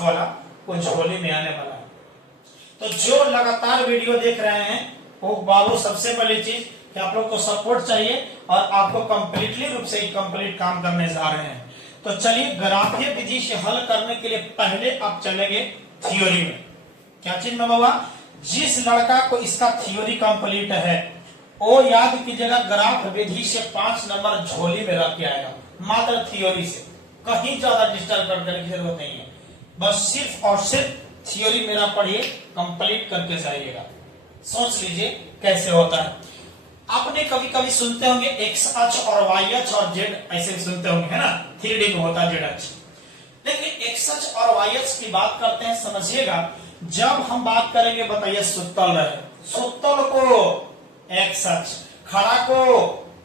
पास वाला वो झोली में आने वाला है। तो जो लगातार वीडियो देख रहे हैं वो बाबू सबसे पहली चीज कि आप लोग को सपोर्ट चाहिए और आपको कंप्लीटली रूप से कंप्लीट काम करने जा रहे हैं। तो चलिए ग्राफीय विधि से हल करने के लिए पहले आप चलेंगे थ्योरी में। क्या चीज में बाबा, जिस लड़का को इसका थ्योरी कंप्लीट है वो याद कीजिएगा ग्राफ विधि से 5 नंबर झोली में रख के आएगा, मात्र थ्योरी से। कहीं ज्यादा डिस्टर्ब करने की जरूरत नहीं है, बस सिर्फ और सिर्फ थ्योरी मेरा पढ़िए, कंप्लीट करके जाइएगा। सोच लीजिए कैसे होता है। आपने कभी कभी सुनते होंगे एक्स अक्ष और वाई अक्ष और जेड ऐसे सुनते होंगे, है ना, 3D में होता है जेड अक्ष। लेकिन एक्स अक्ष और वाई अक्ष की बात करते हैं, समझिएगा जब हम बात करेंगे, बताइए सुतल रहे, सुतल को एक्स अक्ष, खड़ा को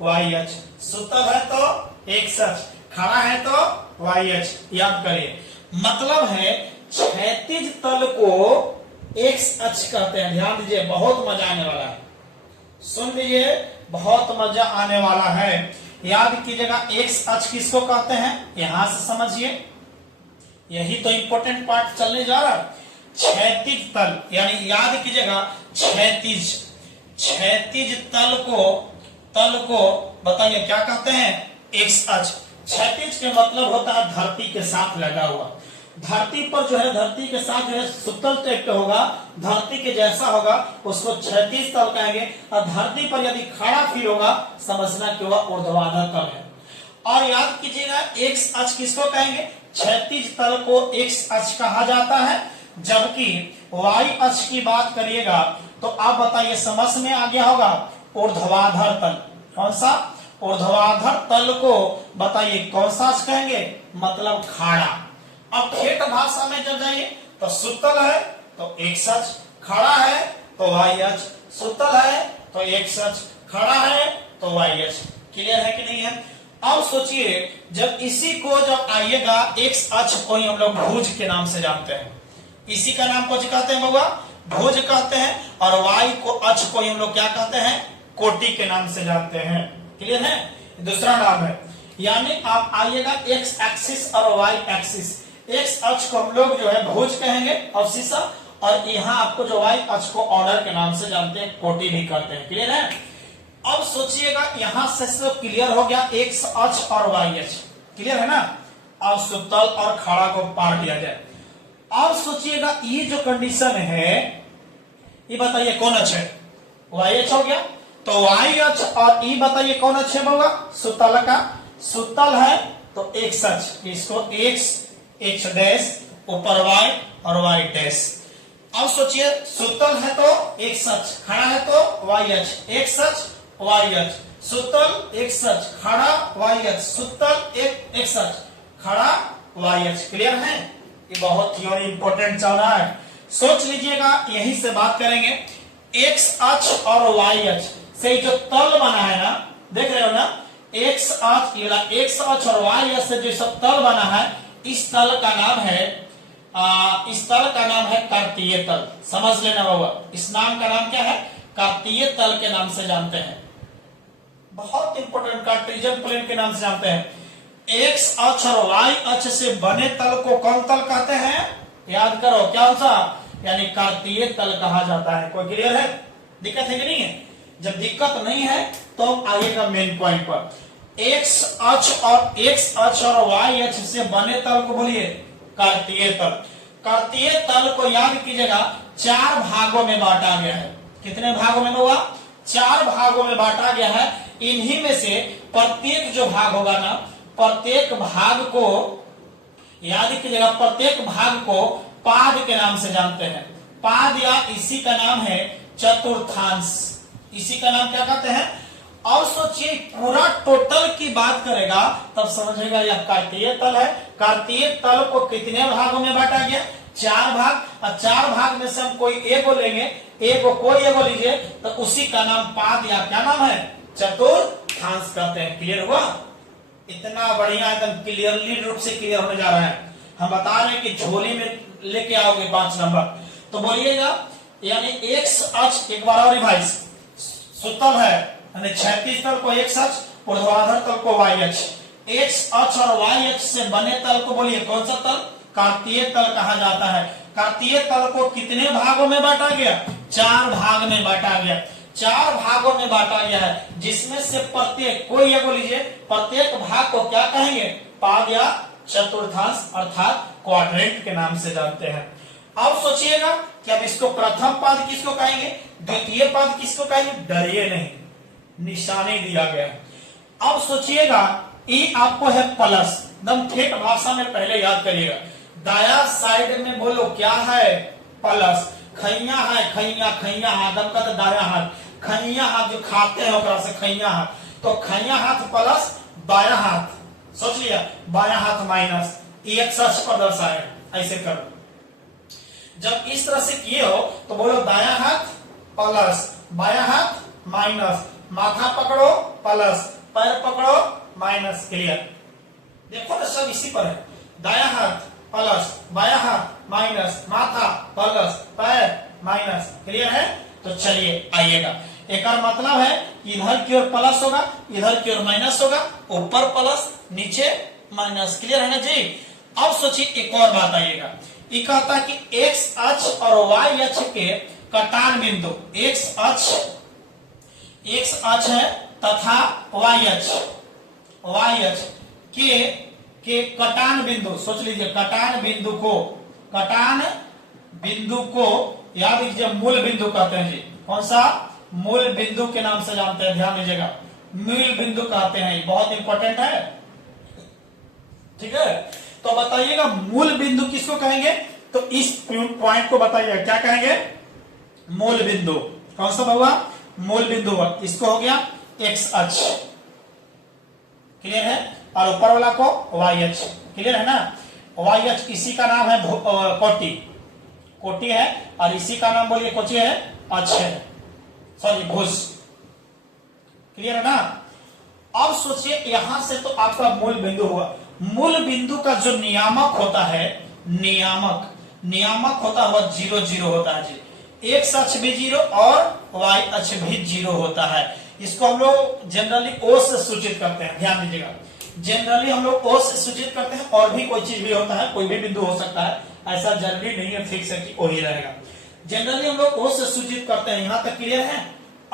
वाई अक्ष, सुतल है तो एक्स अक्ष, खड़ा है तो वाई अक्ष, याद करिए। मतलब है क्षैतिज तल को एक्स अक्ष कहते हैं। ध्यान दीजिए, बहुत मजा आने वाला है, सुन लीजिए, बहुत मजा आने वाला है। याद कीजिएगा एक्स अक्ष किसको कहते हैं, यहां से समझिए, यही तो इंपॉर्टेंट पार्ट चलने जा रहा है। क्षैतिज तल यानी याद कीजिएगा क्षैतिज, क्षैतिज तल को बताइए क्या कहते हैं, एक्स अक्ष। क्षैतिज के मतलब होता है धरती के साथ लगा हुआ, धरती पर जो है, धरती के साथ जो है सुतल टाइप का होगा, धरती के जैसा होगा, उसको क्षैतिज तल कहेंगे। और धरती पर यदि खड़ा फील होगा, समझना कि वह ऊर्ध्वाधर तल है। और याद कीजिएगा एक्स अक्ष किसको कहेंगे, क्षैतिज तल को एक्स अक्ष कहा जाता है। जबकि वाई अक्ष की बात करिएगा तो आप बताइए, समझ में आ गया होगा, ऊर्ध्वाधर तल। कौन सा, ऊर्ध्वाधर तल को बताइए कौन सा अक्ष कहेंगे, मतलब खाड़ा। अब ठेठ भाषा में जब जाइए तो सुतल है तो एक्स अक्ष, खड़ा है तो वाई अक्ष, सुतल है तो एक्स अक्ष, खड़ा है तो वाई अक्ष। क्लियर है कि नहीं है। अब सोचिए, जब इसी को जब आइएगा, एक्स अक्ष को ही हम लोग भुज के नाम से जानते हैं, इसी का नाम कुछ कहते हैं बाबा, भुज कहते हैं। और वाई को अक्ष को हम लोग क्या कहते हैं, कोटि के नाम से जानते हैं। क्लियर है, दूसरा नाम है। यानी आप आइएगा एक्स एक्सिस और वाई एक्सिस, एक्स अक्ष को हम लोग जो है भुज कहेंगे अवशिषा, और यहाँ आपको जो वाई अक्ष को ऑर्डर के नाम से जानते हैं, कोटि भी करते हैं। क्लियर है। अब सोचिएगा यहां से सब क्लियर हो गया, एक्स अक्ष और वाई अक्ष क्लियर है ना। अब सुतल और खड़ा को पार किया जाए। अब सोचिएगा ये जो कंडीशन है, ये बताइए कौन अक्ष है, वाई अक्ष हो गया। तो वाई अक्ष और ये बताइए कौन अक्ष है बाबा, सुतल का। सुतल है तो एक्स अक्ष, इसको एक्स, एक्स डैश, ऊपर वाई और वाई डैश। अब सोचिए सुतल है तो एक्स अक्ष, खड़ा है तो वाई अक्ष, एक्स अक्ष वाई अक्ष, सुतल एक्स अक्ष, खड़ा वाई अक्ष, सुतल एक्स अक्ष, खड़ा वाई अक्ष। क्लियर है। ये बहुत थ्योरी इंपॉर्टेंट चल रहा है, सोच लीजिएगा। यहीं से बात करेंगे, एक्स अक्ष और वाई अक्ष से जो तल बना है ना, देख रहे हो ना, एक्स अक्ष, एक्स अक्ष और वाई अक्ष से जो सब तल बना है, इस तल का नाम है इस तल का नाम है कार्तीय तल। समझ लेना बाबा, इस नाम का नाम क्या है, कार्तीय तल के नाम से जानते हैं। बहुत इंपॉर्टेंट, कार्टेशियन प्लेन के नाम से जानते हैं। एक्स अक्ष और वाई अक्ष से बने तल को कौन तल कहते हैं, याद करो, क्या सा, यानी कार्तीय तल कहा जाता है। कोई क्लियर है, दिक्कत है कि नहीं है। जब दिक्कत नहीं है तो आइएगा मेन पॉइंट पर। एक्स अक्ष और वाई अक्ष से बने तल को बोलिए कार्तीय तल। कार्तीय तल को याद कीजिएगा 4 भागों में बांटा गया है। कितने भागों में होगा, 4 भागों में बांटा गया है। इन्हीं में से प्रत्येक जो भाग होगा ना, प्रत्येक भाग को याद कीजिएगा, प्रत्येक भाग को पाद के नाम से जानते हैं। पाद या इसी का नाम है चतुर्थांश, इसी का नाम क्या कहते हैं। और सोचिए पूरा टोटल की बात करेगा तब समझेगा यह कार्तीय तल है। कार्तीय तल को कितने भागों में बांटा गया, 4 भाग। और 4 भाग में से हम कोई एगो लेंगे, कोई एगो लीजिए, तो उसी का नाम पाद या क्या नाम है, चतुर्थांश कहते हैं। क्लियर हुआ, इतना बढ़िया एकदम क्लियरली रूप से क्लियर होने जा रहा है। हम बता रहे हैं कि झोली में लेके आओगे 5 नंबर, तो बोलिएगा। यानी एक्स अक्ष, एक बार और रिवाइज, सुतल है क्षैतिज तल को एक्स अक्ष, ऊर्ध्वाधर तल को वाई अक्ष। एक्स अक्ष और वाई अक्ष से बने तल को बोलिए कौन सा तल, कार्तीय तल कहा जाता है। कार्तीय तल को कितने भागों में बांटा गया? 4 भाग में बांटा गया। 4 भागों में बांटा गया है, जिसमें से प्रत्येक, कोई एगो लीजिए, प्रत्येक भाग को क्या कहेंगे? पाद या चतुर्थांश अर्थात क्वाड्रेंट के नाम से जानते हैं। अब सोचिएगा कि अब इसको प्रथम पाद किसको कहेंगे, द्वितीय पाद किसको कहेंगे? डरिए नहीं, निशानी दिया गया है। अब सोचिएगा, ये आपको है प्लस, एकदम ठेठ भाषा में पहले याद करिएगा। दाया साइड में बोलो क्या है? प्लस। खैया है, खैया, खैया हाथ का तो दाया हाथ, खैया हाथ जो खाते हैं ओकरा से खैया हाथ, तो खैया हाथ प्लस बाया हाथ, सोच लिया, बाया हाथ माइनस, एक सच पर दर्शाए, ऐसे करो। जब इस तरह से किए हो तो बोलो दाया हाथ प्लस, बाया हाथ माइनस, माथा पकड़ो प्लस, पैर पकड़ो माइनस। क्लियर? देखो ना सब इसी पर है। दाया हाथ प्लस, बाया हाथ माइनस, माथा प्लस, पैर माइनस। क्लियर है? तो चलिए आइएगा, एक और मतलब है कि इधर की ओर प्लस होगा, इधर की ओर माइनस होगा, ऊपर प्लस नीचे माइनस। क्लियर है ना जी? अब सोचिए एक और बात आइएगा, ये कहता है कि एक्स अक्ष और वाई अक्ष के कटान बिंदु, एक्स अक्ष है तथा वाई अक्ष के कटान बिंदु, सोच लीजिए, कटान बिंदु को याद लीजिए, मूल बिंदु कहते हैं जी। कौन सा? मूल बिंदु के नाम से जानते हैं, ध्यान दीजिएगा, मूल बिंदु कहते हैं, बहुत इंपॉर्टेंट है। ठीक है, तो बताइएगा मूल बिंदु किसको कहेंगे? तो इस पॉइंट को बताइए, क्या कहेंगे? मूल बिंदु। कौन सा होगा? मूल बिंदु। इसको हो गया एक्स अक्ष। क्लियर है? और ऊपर वाला को वाई अक्ष। क्लियर है ना? वाई अक्ष, इसी का नाम है कोटि है, और इसी का नाम बोलिए कोची है, अक्ष है, सॉरी भुज। क्लियर है ना? अब सोचिए, यहां से तो आपका मूल बिंदु हुआ। मूल बिंदु का जो नियामक होता है, नियामक होता हुआ 0 0 होता है जी। एक्स अक्ष भी 0 और वाई अक्ष भी 0 होता है। इसको हम लोग जनरली ओ से सूचित करते हैं, ध्यान दीजिएगा। जनरली हम लोग ओ से सूचित करते हैं, और भी कोई चीज भी होता है, कोई भी बिंदु हो सकता है, ऐसा जरूरी नहीं है फिक्स है कि ओ ही रहेगा। जनरली हम लोग ओ से सूचित करते हैं। यहां तक क्लियर है?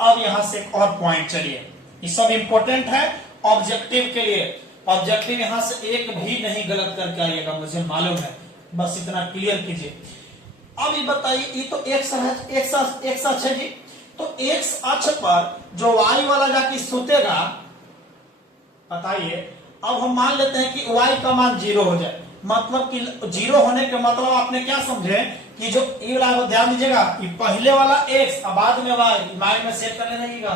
अब यहां से एक और पॉइंट, चलिए, ये सब इंपॉर्टेंट है ऑब्जेक्टिव के लिए। ऑब्जेक्टिव यहां से एक भी नहीं गलत करके आइएगा, मुझे मालूम है, बस इतना क्लियर कीजिए। अब ये बताइए, ये तो एक्स अक्ष है जी, तो एक्स अक्ष पर जो वाई वाला जाके सुतेगा, बताइए। अब हम मान लेते हैं कि वाई का मान 0 हो जाए, मतलब कि 0 होने के मतलब आपने क्या समझे कि जो ये वाला, ध्यान दीजिएगा, ये पहले वाला एक्स बाद में वाई, माइंड में सेट करने लगेगा,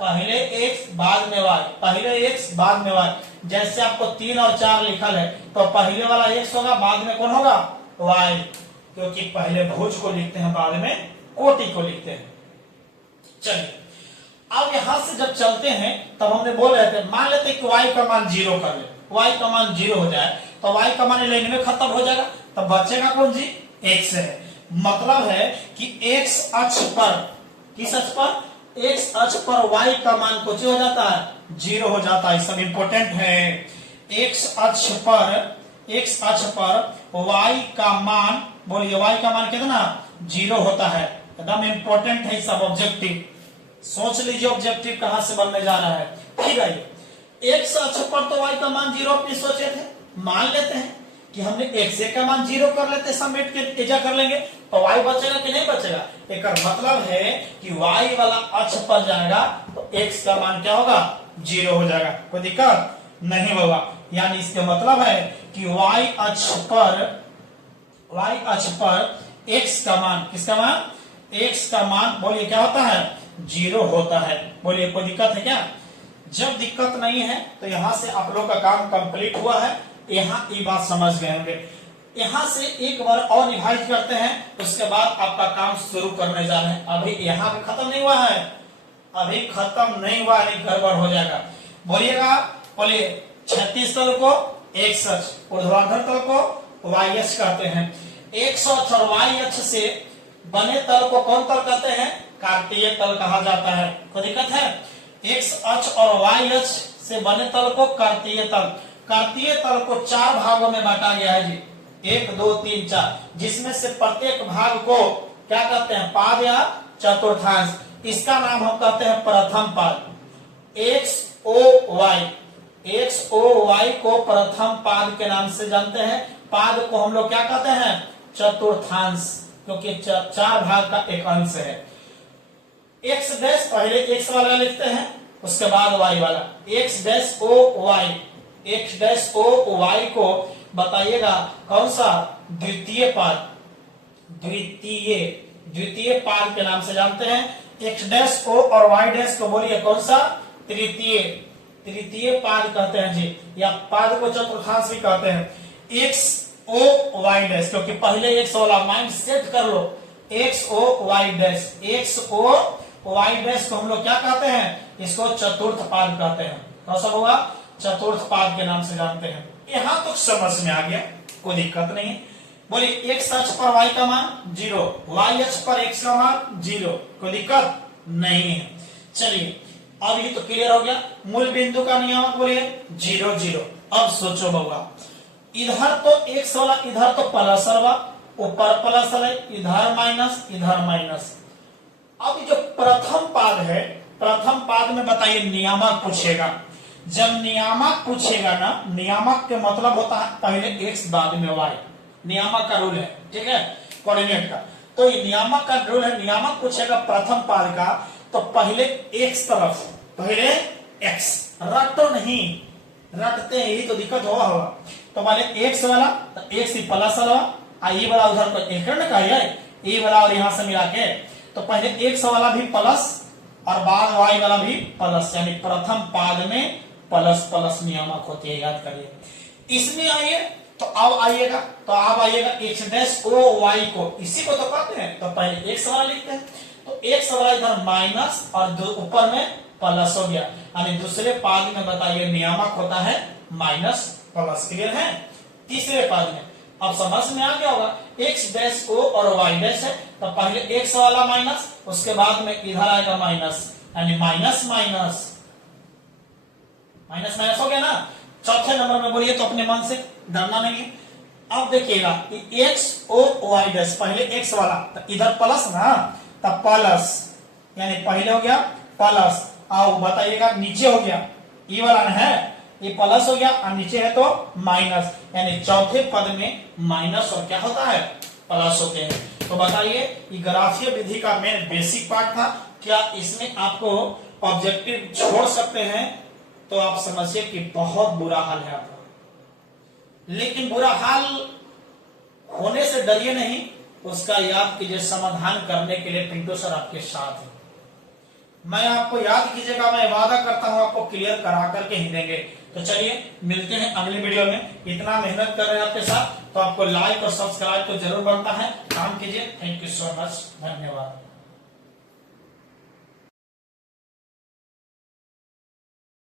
पहले एक्स बाद में वाई, पहले एक्स बाद में वाई। जैसे आपको 3 और 4 लिखल है, तो पहले वाला एक्स होगा, बाद में कौन होगा? वाई, क्योंकि पहले भुज को लिखते हैं, बाद में कोटि को लिखते हैं। चलिए, अब यहां से जब चलते हैं तब हमने बोल रहे थे, मान लेते कि y का मान 0 कर ले, y का मान 0 हो जाए तो y का मान लाइन में खत्म हो जाएगा, तब बचेगा कौन जी? x है। मतलब है कि x अक्ष पर, किस अक्ष पर? x अक्ष पर y का मान कुछ हो जाता है, 0 हो जाता है। सब इंपॉर्टेंट है। x अक्ष पर y का मान, बोलिए y का मान कितना? 0 होता है। एकदम इंपॉर्टेंट है सब ऑब्जेक्टिव। सोच लीजिए ऑब्जेक्टिव कहां से बनने जा रहा है। ठीक है, एक्स अक्ष पर तो y का मान 0 अपने सोचे थे, मान लेते हैं कि हमने x का मान 0 कर लेते, समेट के एजा कर लेंगे, तो y बचेगा कि नहीं बचेगा? एक मतलब है कि y वाला अक्ष पर जाएगा तो x का मान क्या होगा? 0 हो जाएगा। कोई दिक्कत नहीं होगा। यानी इसका मतलब है कि y अक्ष पर x का मान, किसका मान? x का मान, बोलिए क्या होता है? 0 होता है। बोलिए कोई दिक्कत है क्या? जब दिक्कत नहीं है तो यहां से आप लोग का काम कंप्लीट हुआ है। यहाँ ये बात समझ गए होंगे। यहां से एक बार और रिवाइज करते हैं, उसके बाद आपका काम शुरू करने जा रहे हैं। अभी यहाँ भी खत्म नहीं हुआ है, अभी खत्म नहीं हुआ है, गड़बड़ हो जाएगा। बोलिएगा, बोलिए, क्षैतिज तल को एक्स अक्ष, ऊर्ध्वाधर तल को वाई अक्ष कहते हैं। एक्स अक्ष और वाई अक्ष से बने तल को कौन तल कहते हैं? कार्तीय तल कहा जाता है। कोई दिक्कत है? एक्स अक्ष और वाई अक्ष से बने तल को कार्तीय तल। कार्तीय तल को 4 भागों में बांटा गया है जी। 1 2 3 4, जिसमें से प्रत्येक भाग को क्या कहते हैं, पाद या चतुर्थांश। इसका नाम हम कहते हैं प्रथम पाद। एक्स ओ वाई को प्रथम पाद के नाम से जानते हैं। पाद को हम लोग क्या कहते हैं, चतुर्थांश, क्योंकि 4 भाग का एक अंश है। एक्स डैश पहले एक्स वाला लिखते हैं, उसके बाद वाई वाला। एक्स डैश ओ वाई को बताइएगा कौन सा, द्वितीय पाद, द्वितीय पाद के नाम से जानते हैं। एक्स डैश ओ और वाई डैश को बोलिए कौन सा, तृतीय पाद कहते हैं जी, या पाद को चतुर्थांश भी कहते हैं। एक्स ओ वाई डैश, क्योंकि पहले एक्स वाला माइंड सेट कर लो, एक्स ओ वाई डैश को हम लोग क्या कहते हैं, इसको चतुर्थ पाद कहते हैं। कौन सा होगा, चतुर्थ पाद के नाम से जानते हैं। यहां तक समझ में आ गया, कोई दिक्कत नहीं। बोलिए एक्स अक्ष पर वाई का मान 0, वाई अक्ष पर एक्स का मान 0, कोई दिक्कत नहीं है। चलिए अब ये तो क्लियर हो गया। मूल बिंदु का नियामक बोलिए 0 0। अब सोचो बउआ, इधर तो एक्स वाला, इधर तो प्लस वाला, ऊपर प्लस है, इधर माइनस, इधर माइनस। अब जो प्रथम पाद है, प्रथम पाद में बताइए नियामक पूछेगा। जब नियामक पूछेगा ना, नियामक के मतलब होता है पहले एक्स बाद में वाई, नियामक का रूल है, ठीक है, कोऑर्डिनेट का। तो ये नियामक का रूल है, नियामक पूछेगा प्रथम पाद का, तो पहले एक्स तरफ, पहले एक्स, रटो नहीं, रटते हैं यही तो दिक्कत होगा। तो पहले एक्स वाला, तो एक्स ही प्लस वाला, ये वाला उधर पर एक ना कहा है, ये वाला और यहां से मिला के, तो पहले एक्स वाला भी प्लस और बाद वाई वाला भी प्लस, यानी प्रथम पाद में प्लस प्लस नियामक होती है, याद करिए। इसमें आइए तो अब आइएगा, तो अब आइएगा एक्स डैश ओ वाई को, इसी को तो कहते हैं, तो पहले एक्स वाला लिखते हैं, तो एक्स वाला इधर माइनस और ऊपर में प्लस हो गया, यानी दूसरे पाद में बताइए नियामक होता है माइनस प्लस। क्लियर है। तीसरे पाद में अब समझ में आ गया होगा, एक्स डैश ओ और वाई डैश है, तो पहले एक्स वाला माइनस, उसके बाद में इधर आएगा माइनस, यानी माइनस माइनस माइनस माइनस हो गया ना। चौथे नंबर में बोलिए तो अपने मन से, डरना नहीं है। अब देखिएगा एक्स ओ वाई डैश, पहले एक्स वाला, तो इधर प्लस ना, तब प्लस, यानी पहले हो गया प्लस, आओ बताइएगा नीचे हो गया, ये वाला ना है, ये प्लस हो गया और नीचे है तो माइनस, यानी चौथे पद में माइनस और क्या होता है, प्लस होते हैं। तो बताइए ये ग्राफीय विधि का मेन बेसिक पार्ट था। क्या इसमें आपको ऑब्जेक्टिव छोड़ सकते हैं, तो आप समझिए कि बहुत बुरा हाल है आपका। लेकिन बुरा हाल होने से डरिए नहीं, उसका याद कीजिए, समाधान करने के लिए पिंटू सर आपके साथ है। मैं आपको याद कीजिएगा, मैं वादा करता हूं आपको क्लियर करा करके ही देंगे। तो चलिए मिलते हैं अगले वीडियो में। इतना मेहनत कर रहे हैं आपके साथ, तो आपको लाइक और सब्सक्राइब तो जरूर बनता है, काम कीजिए। थैंक यू सो मच, धन्यवाद।